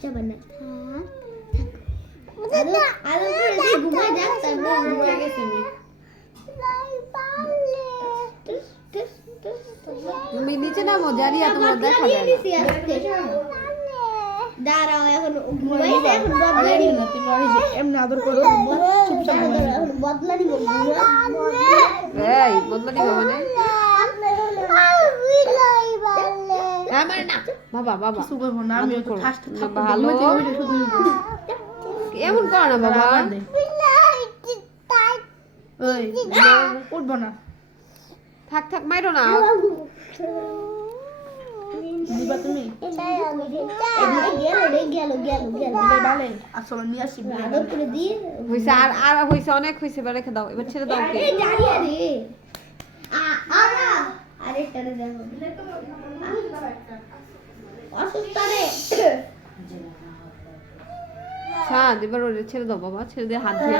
যাবেন না আলো করে ঘুমায় যাক তারপর ঘুমায় গেছে তুমি নিচে নামো জারিয়া তোমার দেখা যায় না দাঁড়াও এখন ঘুমাইছে এখন বদলা নিব না তুমি ওই যে এমনি আদর করো চুপচাপ এখন বদলা নিব এই বদলা নিবা মানে আমার না বাবা বাবা কিছু করবো না আমি একটু ঠাস ভালো শুধু এমন করো না বাবা ওই উঠবো না থাক থাক মাইরো না দিবা তুমি ডালে আসলে নিয়ে আসি হইছে আর আর হইছে অনেক হইছে এবার রেখে দাও এবার ছেড়ে দাও কে ছাদ এবার ওরে ছেড়ে দাও বাবা ছেড়ে দিয়ে হাত দিয়ে